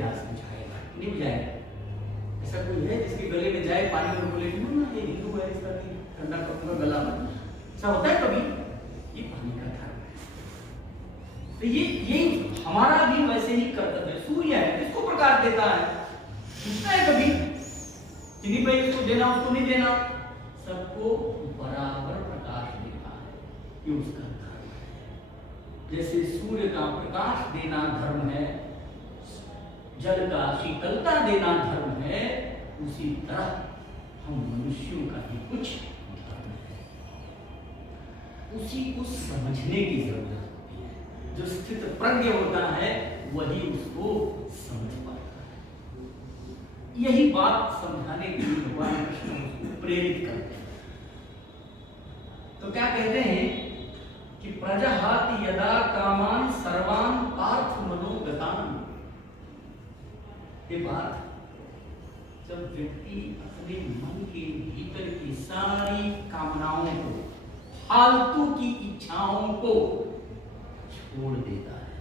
प्यास बुझाएगा, नहीं बुझाएगा? ऐसा कोई है जिसके गले में जाए पानी और बोले ना ये हिंदू है, इसका ठंडा करूंगा गला में? ऐसा होता है कभी? ये पानी का धर्म है। तो ये हमारा भी वैसे ही कर्तव्य है। सूर्य है, किसको प्रकाश देता है? पूछता है कभी कि नहीं भाई इसको देना उसको नहीं देना? सबको बराबर प्रकाश देता है, ये उसका धर्म है। जैसे सूर्य का प्रकाश देना धर्म है, जल का शीतलता देना धर्म है, उसी तरह हम मनुष्यों का भी कुछ धर्म है। उसी को समझने की जरूरत होती है। जो स्थित प्रज्ञ होता है वही उसको समझ पाता है। यही बात समझाने के लिए भगवान कृष्ण उसको प्रेरित करते हैं। तो क्या कहते हैं कि प्रजहाति यदा कामान सर्वान पार्थ मनोगतान। ये बात जब व्यक्ति अपने मन के भीतर की सारी कामनाओं को, फालतू की इच्छाओं को छोड़ देता है,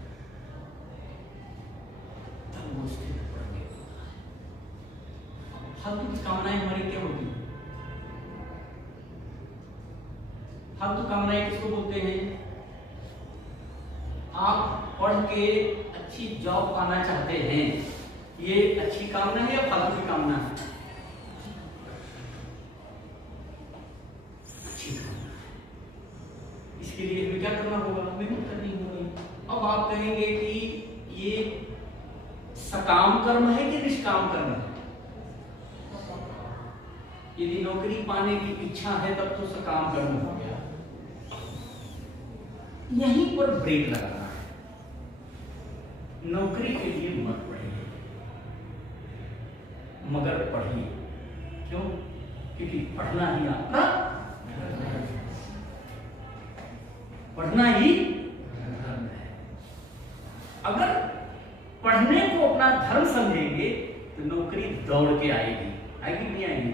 तब वो स्थित प्रज्ञ होता है। फालतू की कामनाएं हमारी क्या होती है? फालतू कामनाएं किसको बोलते हैं? आप पढ़ के अच्छी जॉब पाना चाहते हैं, ये अच्छी कामना है या फालतू की कामना है? अच्छी कामना है। इसके लिए हमें क्या करना होगा? मेहनत करनी होगी। अब आप कहेंगे कि ये सकाम कर्म है कि निष्काम कर्म है? यदि नौकरी पाने की इच्छा है तब तो सकाम कर्म हो गया। यहीं पर ब्रेक लगाना है। नौकरी के लिए मत पढ़िए, मगर पढ़िए। क्यों? क्योंकि पढ़ना ही आपका पढ़ना ही धर्म है। अगर पढ़ने को अपना धर्म समझेंगे तो नौकरी दौड़ के आएगी। आएगी नहीं आएगी?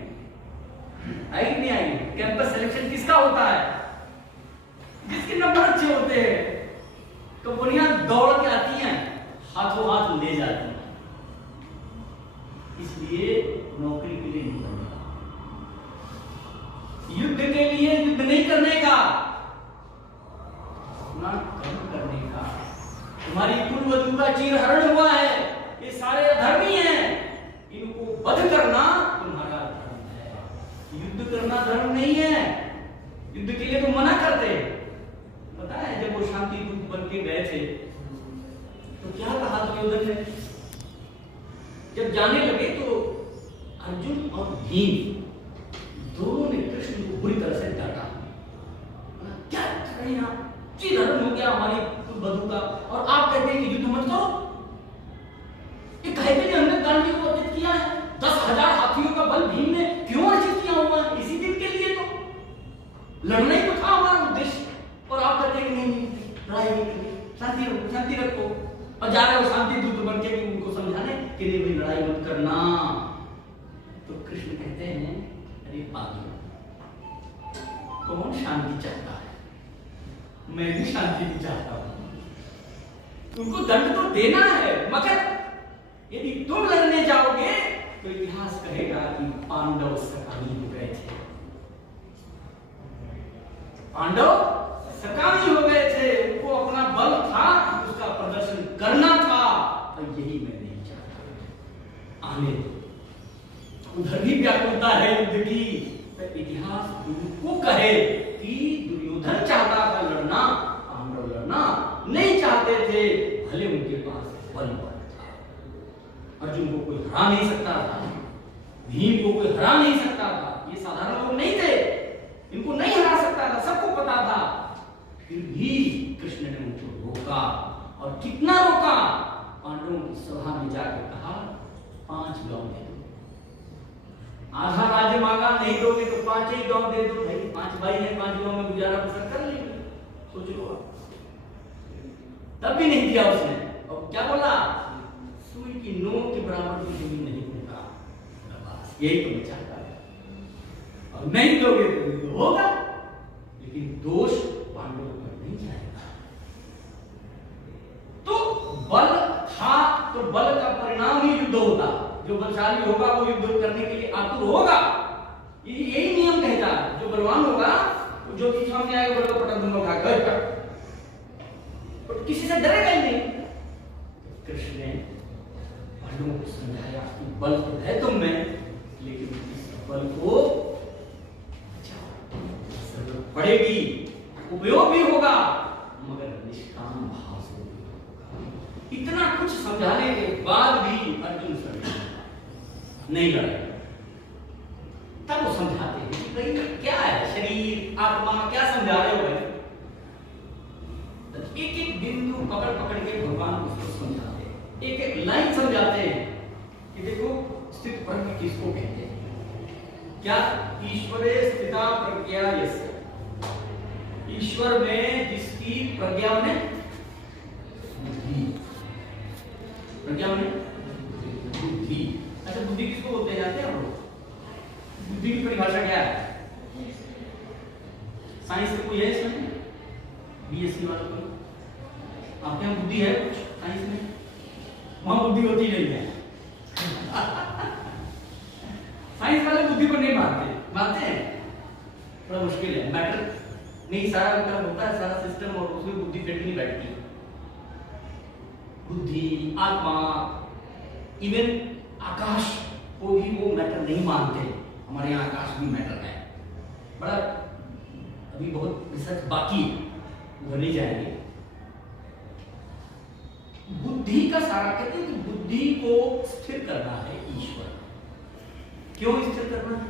आएगी नहीं आएगी? कैंपस सिलेक्शन किसका होता है? जिसके नंबर अच्छे होते हैं। कंपनियां दौड़ के आती हैं, हाथों हाथ ले जाती हैं। इसलिए नौकरी के लिए नहीं करने का, युद्ध के लिए युद्ध नहीं करने का, अपना कर्म करने का। तुम्हारी कुलवधू का चीरहरण हुआ है, ये सारे अधर्मी हैं, इनको वध करना तुम्हारा धर्म है। युद्ध करना धर्म नहीं है। युद्ध के लिए तो मना करते। पता है जब वो शांति दूत बन के गए थे तो क्या कहा दुर्योधन ने? जब जाने लगे तो अर्जुन और भीम दोनों ने कृष्ण को बुरी तरह से डांटा। क्या कर रहे हैं आप? चीरहरण हो गया हमारी बधू का और आप कहते हैं कि युद्ध मत करो। ये कहे भी हमने गांधी को अर्जित किया है। 10,000 हाथियों का बल भीम ने क्यों अर्जित किया हुआ है? इसी दिन के लिए तो लड़ना ही तो था हमारा उद्देश्य। और आप कहते हैं कि नहीं लड़ाई नहीं करनी, शांति रखो, शांति रखो। और जा रहे हो शांति दूत बन के भी उनको समझाने कि नहीं भाई लड़ाई मत करना। तो कृष्ण कहते हैं अरे पागल, कौन शांति चाहता है? मैं भी शांति नहीं चाहता हूं। उनको दंड तो देना है, मगर यदि तुम लड़ने जाओगे तो इतिहास कहेगा कि पांडव सकामी हो गए थे। पांडव सकामी हो गए थे, उनको अपना बल था, उसका प्रदर्शन करना था। और यही मैं नहीं चाहता। आने दो, उधर भी व्याकुलता है युद्ध की। तो इतिहास उनको कहे कि दुर्योधन चाहता था लड़ना, पांडव लड़ना नहीं चाहते थे, भले उनके पास बल था। अर्जुन को कोई हरा नहीं सकता था, भीम को कोई हरा नहीं सकता था। ये साधारण लोग नहीं थे, इनको नहीं हरा सकता था, सबको पता था। फिर भी कृष्ण ने उनको रोका। और कितना रोका? पांडवों की सभा में जाकर कहा 5 गांव दे दो। आधा राज्य मांगा, नहीं दोगे तो 5 ही गांव दे दो। भाई 5 भाई हैं, 5 गांव में गुजारा बसर कर लेंगे। सोच लो आप। तब भी नहीं दिया उसने। और क्या बोला? सुई की नोक के बराबर की जमीन नहीं देता। बस यही तो मैं चाहता है। और नहीं दोगे तो होगा, लेकिन दोष पांडवों पर नहीं जाएगा। तो बल था, तो बल का परिणाम युद्ध होता, जो बलशाली होगा वो युद्ध करने के लिए आतुर होगा। यही नियम कहता है, जो बलवान होगा जो चीज सामने आएगा बल को पटक दूंगा उठाकर, और किसी से डरेगा ही नहीं। कृष्ण ने पांडवों को समझाया कि बल तो है तुम में, लेकिन इस बल को जरूरत पड़ेगी, उपयोग भी होगा, मगर निष्काम भाव से होगा। इतना कुछ समझाने के बाद भी अर्जुन से नहीं लड़े। तब वो समझाते हैं कि भाई क्या है शरीर आत्मा, क्या समझा रहे हो भाई? एक एक बिंदु पकड़ पकड़ के भगवान उसको समझाते हैं, एक एक लाइन समझाते हैं कि देखो स्थित प्रज्ञ किसको कहते हैं। क्या? ईश्वरे स्थिता प्रज्ञा यस्य, ईश्वर में जिसकी प्रज्ञा में बुद्धि, प्रज्ञा में बुद्धि। अच्छा, बुद्धि किसको बोलते हैं जानते हैं आप लोग? बुद्धि की परिभाषा क्या है? साइंस में कोई है इसमें? बीएससी वालों को आपके यहाँ बुद्धि है कुछ साइंस में? वहां बुद्धि होती नहीं है। साइंस वाले बुद्धि को नहीं मानते हैं, बड़ा मुश्किल है। मैटर नहीं सारा उनका होता है, सारा सिस्टम, और उसमें बुद्धि फिट नहीं बैठती। बुद्धि, आत्मा, इवन आकाश को भी वो मैटर नहीं मानते। हमारे यहाँ आकाश भी मैटर है, बड़ा अभी बहुत रिसर्च बाकी है, उधर नहीं जाएंगे। बुद्धि का सारा कहते हैं कि बुद्धि को स्थिर करना है ईश्वर। क्यों स्थिर करना है?